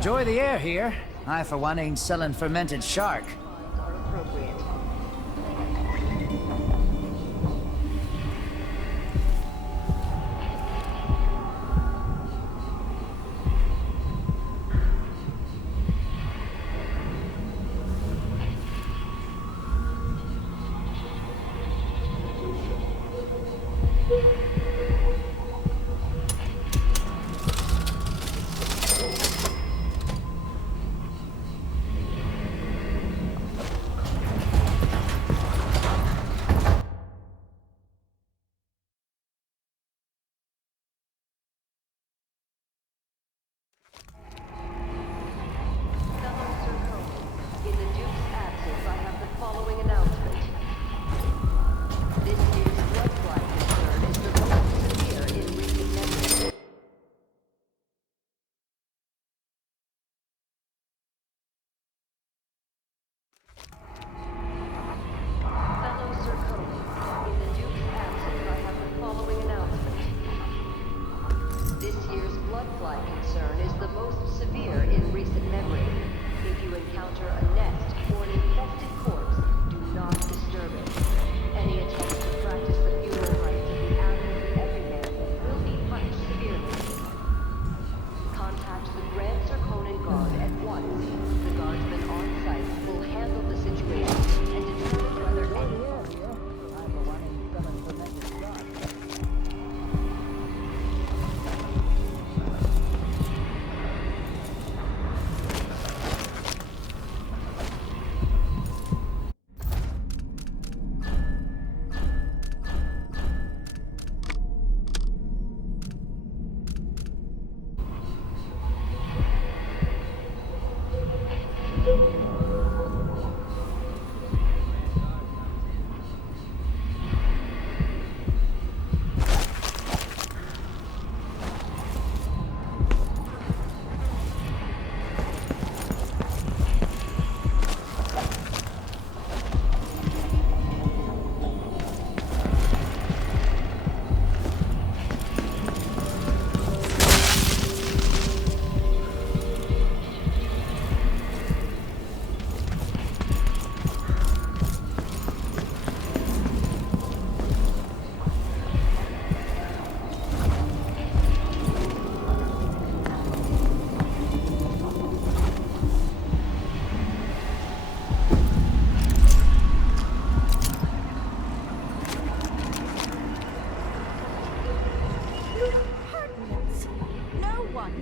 Enjoy the air here. I, for one, ain't selling fermented shark.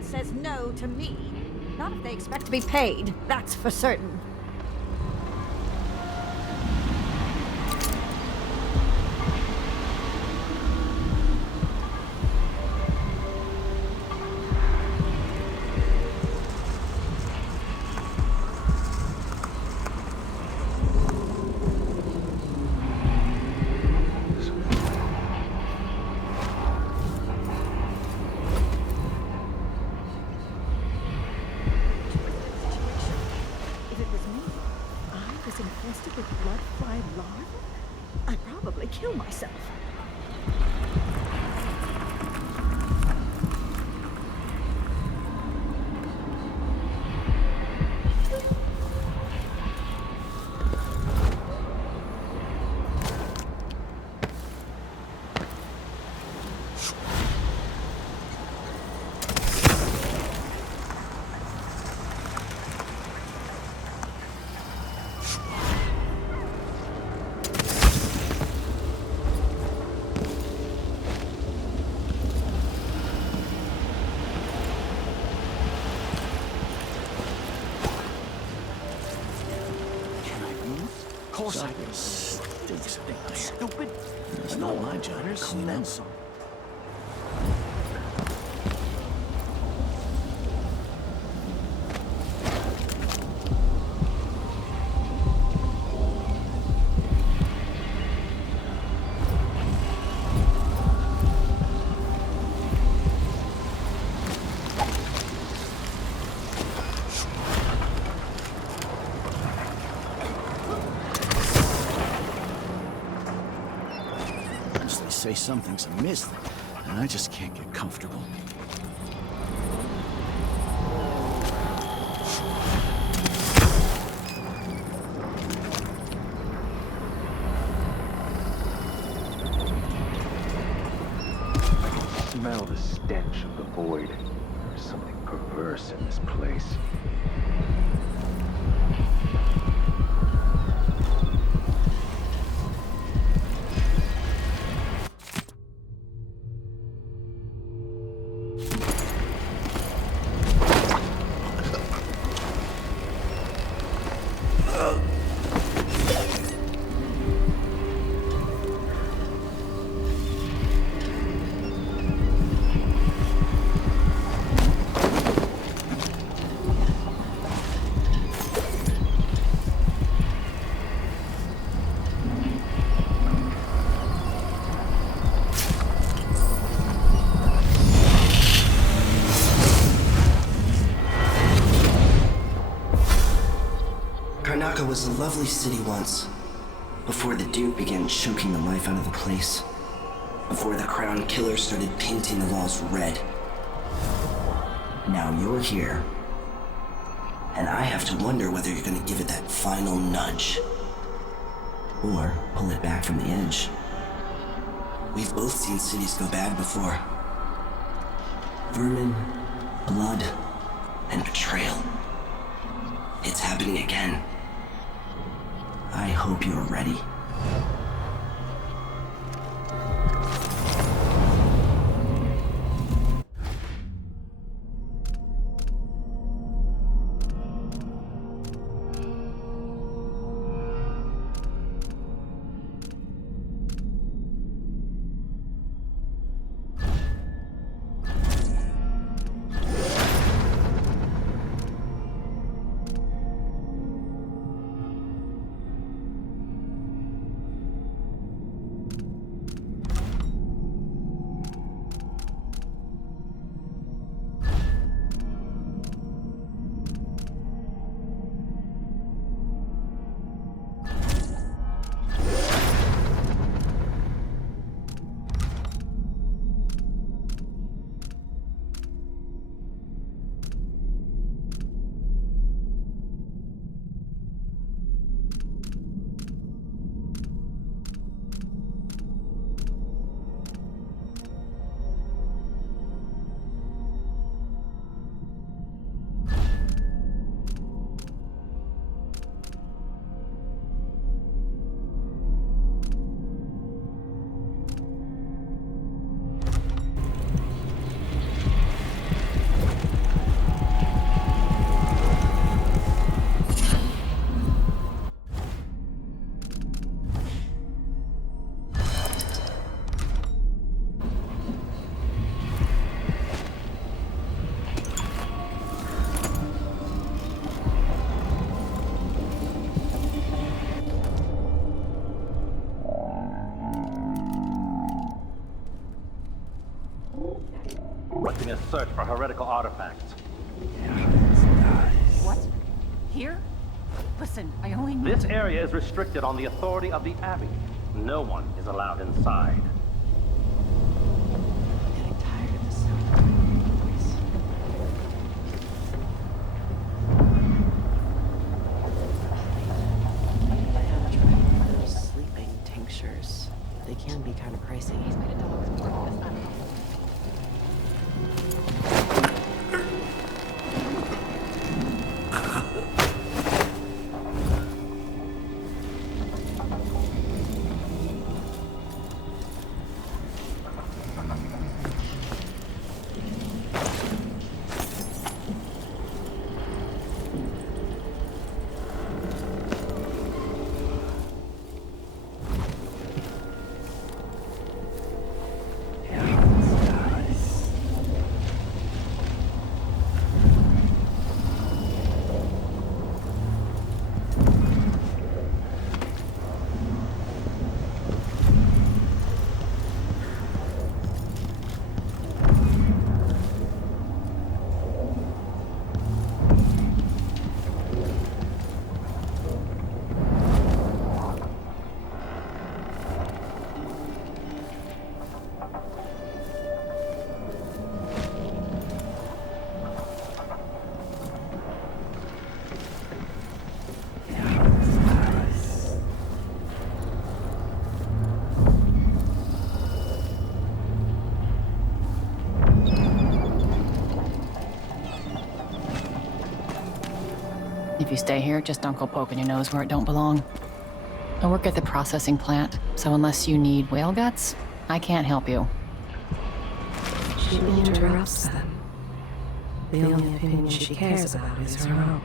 Says no to me. Not if they expect to be paid, that's for certain. If it was infested with blood fly larvae? I'd probably kill myself. Stupid. It's not my job to clean them. Say something's amiss, and I just can't get comfortable. I can smell the stench of the void. There's something perverse in this place. Karnaca was a lovely city once, before the Duke began choking the life out of the place, before the Crown Killer started painting the walls red. Now you're here, and I have to wonder whether you're gonna give it that final nudge, or pull it back from the edge. We've both seen cities go bad before. Vermin, blood, and betrayal. It's happening again. I hope you're ready. Conducting a search for heretical artifacts. What? Here? Listen, I only need This to... area is restricted on the authority of the Abbey. No one is allowed inside. I'm getting tired of the sound of my voice. I have tried one of those sleeping tinctures. They can be kind of pricey. If you stay here, just don't go poking your nose where it don't belong. I work at the processing plant, so unless you need whale guts, I can't help you. She interrupts them. The only opinion she cares about is her own.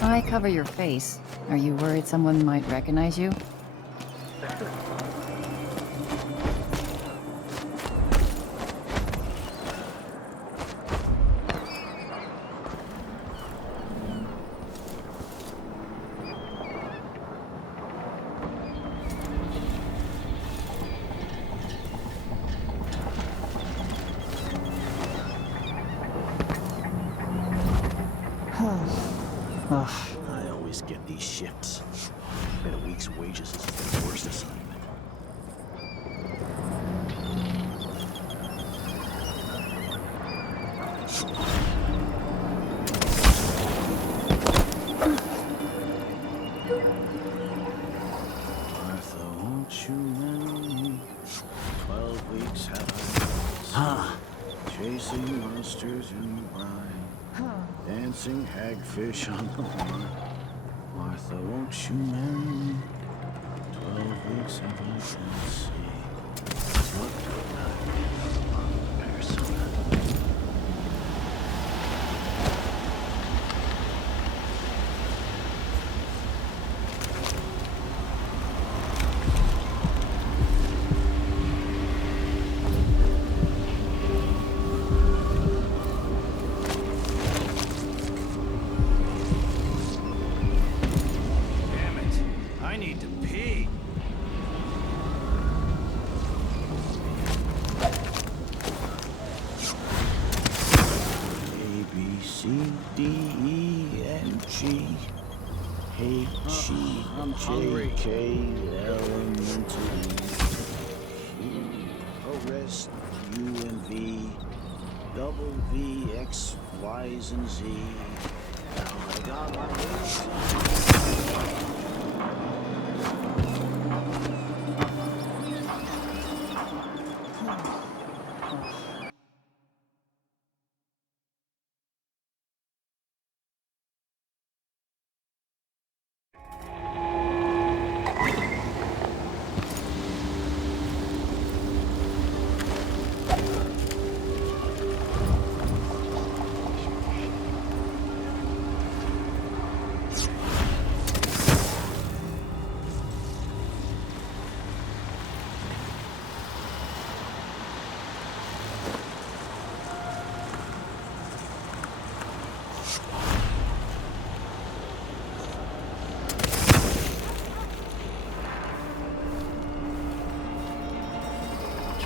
I cover your face. Are you worried someone might recognize you? I always get these shifts. Bet a week's wages is the worst assignment. Martha, won't you marry me? 12 weeks have I been chasing monsters in the brine. Dancing hagfish on the lawn. Martha, won't you marry me? 12 weeks have I been seeing. What could not be on persona? I need to pee. A, B, C, D, E, N, G, H, E, J, K, L, M, N, Q, arrest, U, and V, double V, X, Y's, and Z. Now I got my wings.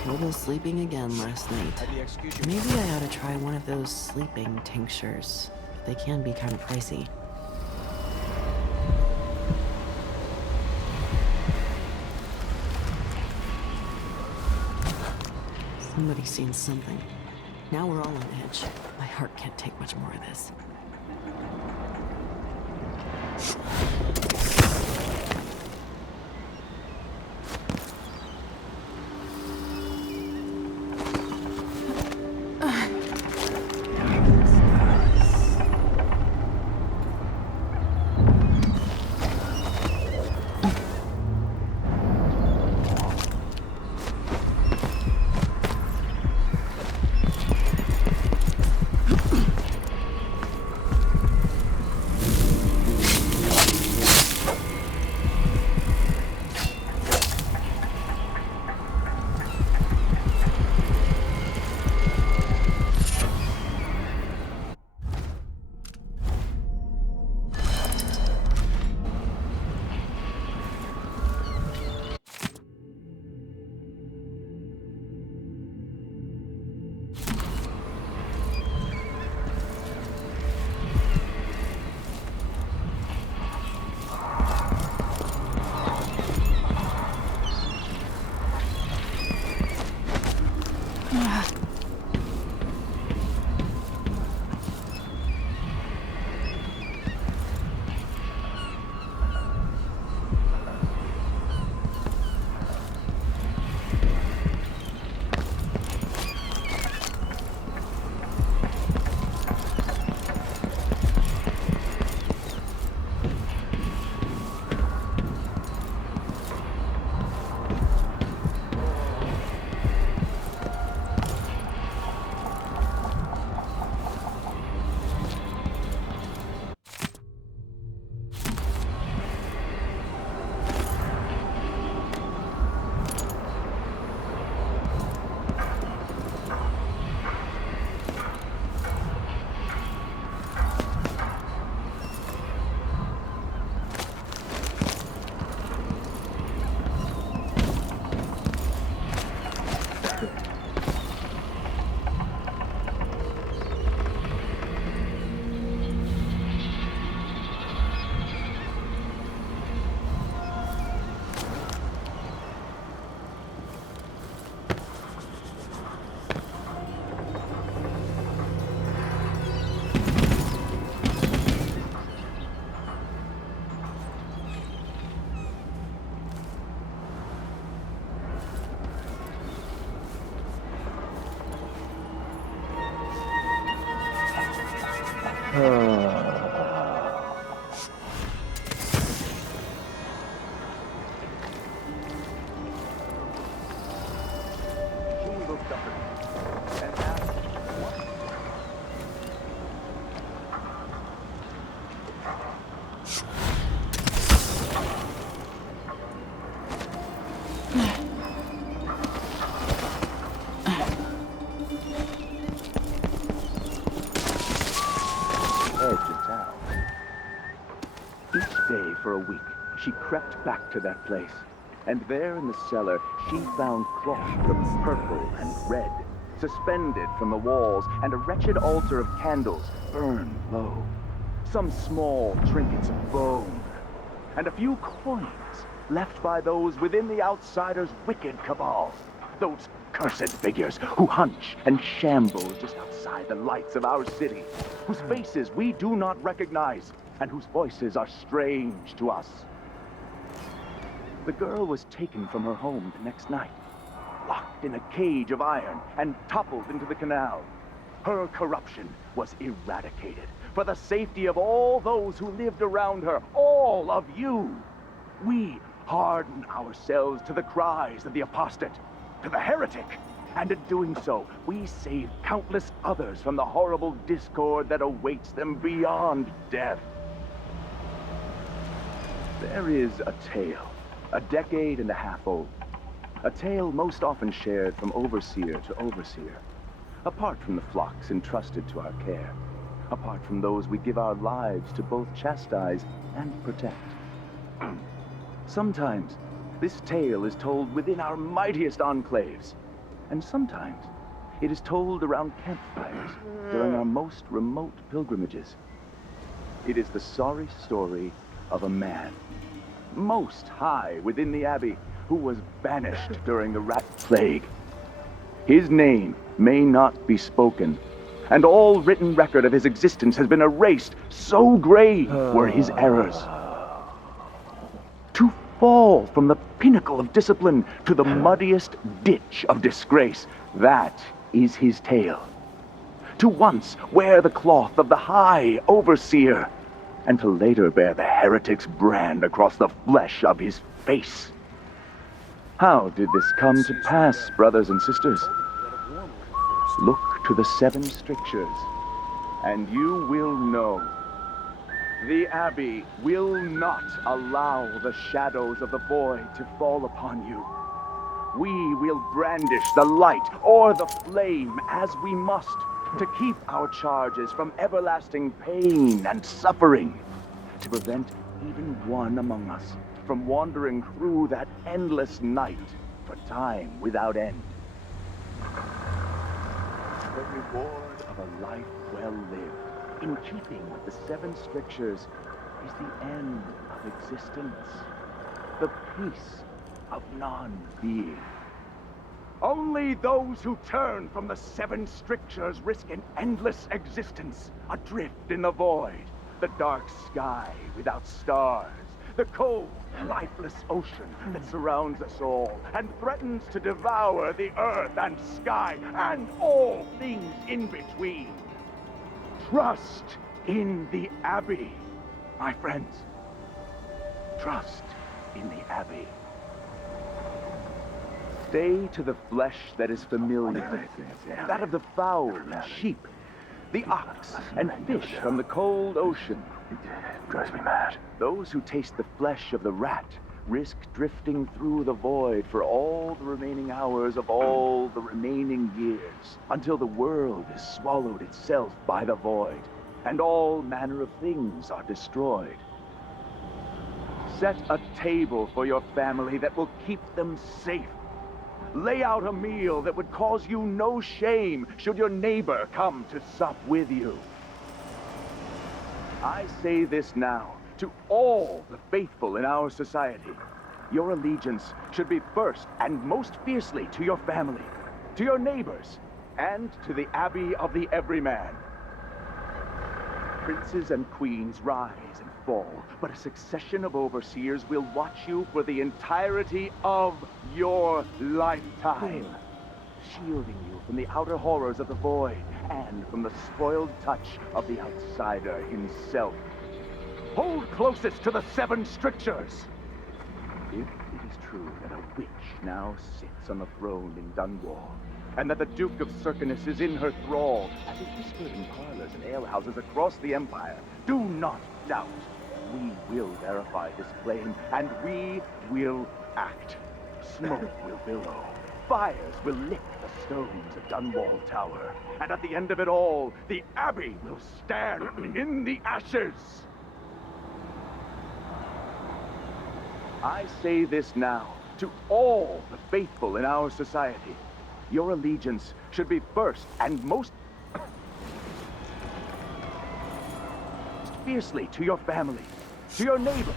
Trouble sleeping again last night. Maybe I ought to try one of those sleeping tinctures. They can be kind of pricey. Somebody's seen something. Now we're all on edge. My heart can't take much more of this. For a week, she crept back to that place, and there in the cellar, she found cloth of purple and red, suspended from the walls, and a wretched altar of candles burned low. Some small trinkets of bone, and a few coins left by those within the Outsiders' wicked cabal. Those cursed figures who hunch and shamble just outside the lights of our city, whose faces we do not recognize, and whose voices are strange to us. The girl was taken from her home the next night, locked in a cage of iron, and toppled into the canal. Her corruption was eradicated for the safety of all those who lived around her, all of you. We harden ourselves to the cries of the apostate, to the heretic, and in doing so, we save countless others from the horrible discord that awaits them beyond death. There is a tale, a decade and a half old. A tale most often shared from overseer to overseer, apart from the flocks entrusted to our care, apart from those we give our lives to both chastise and protect. Sometimes, this tale is told within our mightiest enclaves, And sometimes it is told around campfires during our most remote pilgrimages. It is the sorry story of a man, most high within the Abbey, who was banished during the rat plague. His name may not be spoken, and all written record of his existence has been erased, so grave were his errors. To fall from the pinnacle of discipline to the muddiest ditch of disgrace, that is his tale. To once wear the cloth of the high overseer, and to later bear the heretic's brand across the flesh of his face. How did this come to pass, brothers and sisters? Look to the 7 strictures, and you will know. The Abbey will not allow the shadows of the void to fall upon you. We will brandish the light or the flame as we must, to keep our charges from everlasting pain and suffering, to prevent even one among us from wandering through that endless night for time without end. The reward of a life well lived, in keeping with the 7 strictures, is the end of existence, the peace of non-being. Only those who turn from the 7 strictures risk an endless existence, adrift in the void, the dark sky without stars, the cold, lifeless ocean that surrounds us all and threatens to devour the earth and sky and all things in between. Trust in the Abbey, my friends. Trust in the Abbey. Stay to the flesh that is familiar, that of the fowl and sheep, the ox and fish from the cold ocean. It drives me mad. Those who taste the flesh of the rat risk drifting through the void for all the remaining hours of all the remaining years, until the world is swallowed itself by the void, and all manner of things are destroyed. Set a table for your family that will keep them safe. Lay out a meal that would cause you no shame should your neighbor come to sup with you. I say this now to all the faithful in our society. Your allegiance should be first and most fiercely to your family, to your neighbors, and to the Abbey of the Everyman. Princes and queens rise and fall, but a succession of overseers will watch you for the entirety of your lifetime, shielding you from the outer horrors of the void and from the spoiled touch of the outsider himself. Hold closest to the 7 strictures. If it is true that a witch now sits on the throne in Dunwall, and that the Duke of Circinus is in her thrall, as is whispered in parlors and alehouses across the Empire, do not doubt. We will verify this claim, and we will act. Smoke will billow. Fires will lick the stones of Dunwall Tower. And at the end of it all, the Abbey will stand in the ashes. I say this now to all the faithful in our society. Your allegiance should be first and most fiercely to your family, to your neighbor.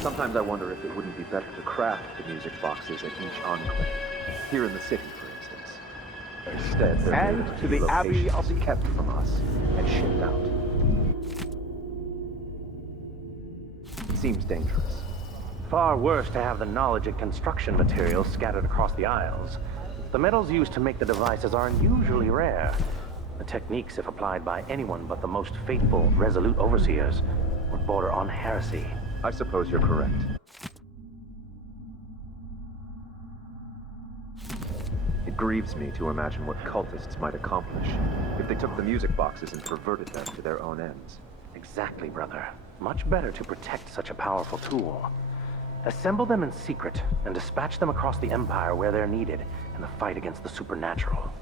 Sometimes I wonder if it wouldn't be better to craft the music boxes at each enclave, here in the city, for instance. Instead, they're And to the Abbey of the kept from us and shipped out. Seems dangerous. Far worse to have the knowledge and construction materials scattered across the Isles. The metals used to make the devices are unusually rare. The techniques, if applied by anyone but the most faithful, resolute overseers, would border on heresy. I suppose you're correct. It grieves me to imagine what cultists might accomplish if they took the music boxes and perverted them to their own ends. Exactly, brother. Much better to protect such a powerful tool. Assemble them in secret and dispatch them across the Empire where they're needed in the fight against the supernatural.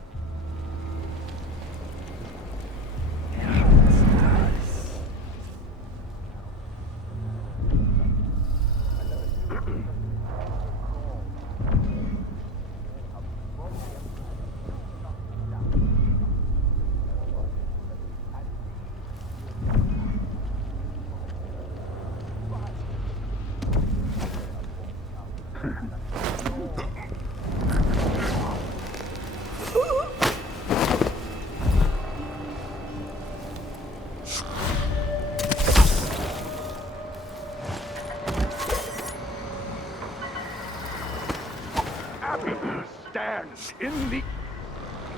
in the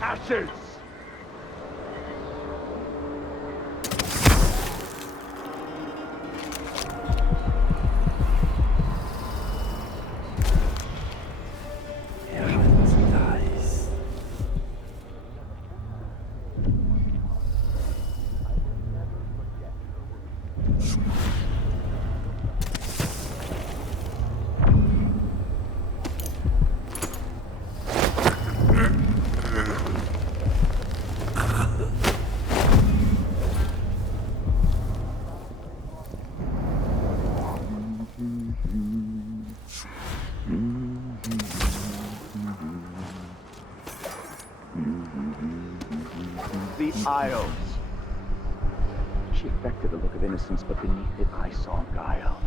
ashes. The Isles. She affected a look of innocence, but beneath it I saw guile.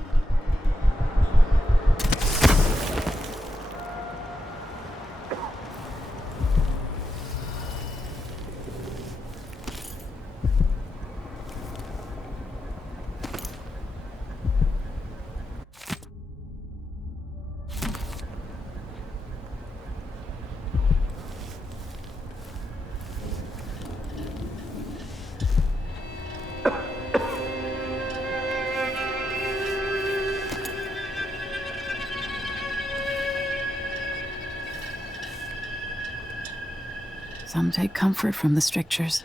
Some take comfort from the strictures.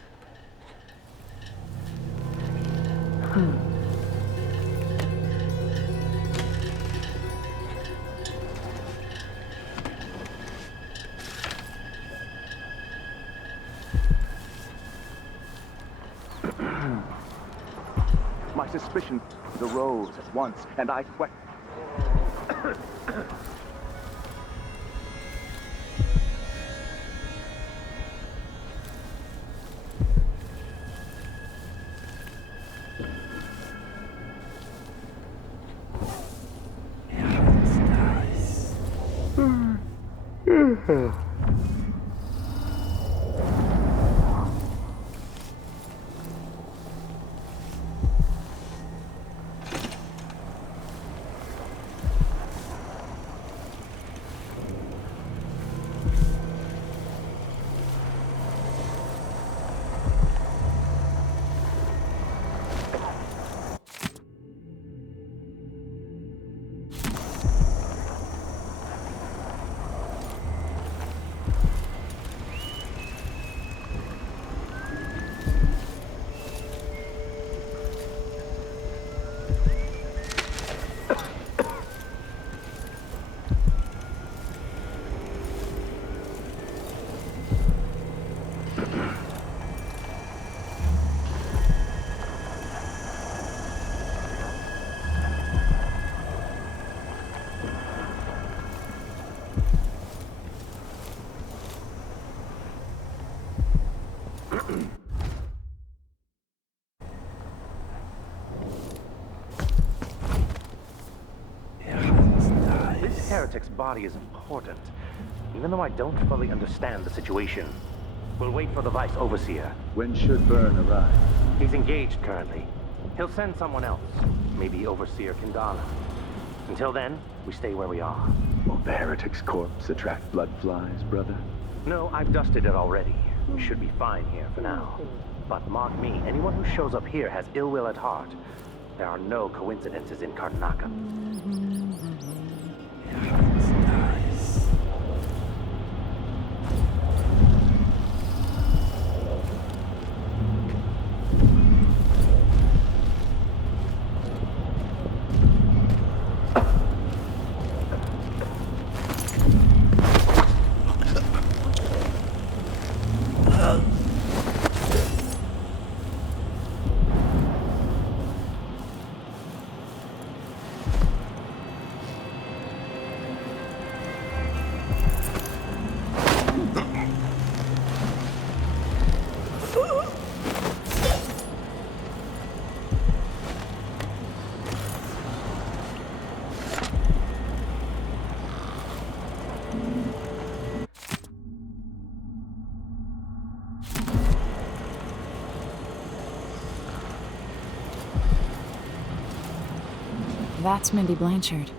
My suspicion arose at once, and I questioned. This heretic's body is important, even though I don't fully understand the situation. We'll wait for the Vice Overseer. When should Byrne arrive? He's engaged currently. He'll send someone else, maybe Overseer Kindala. Until then, we stay where we are. Will the heretic's corpse attract blood flies, brother? No, I've dusted it already. We should be fine here for now. But mark me, anyone who shows up here has ill will at heart. There are no coincidences in Karnaca. That's Mindy Blanchard.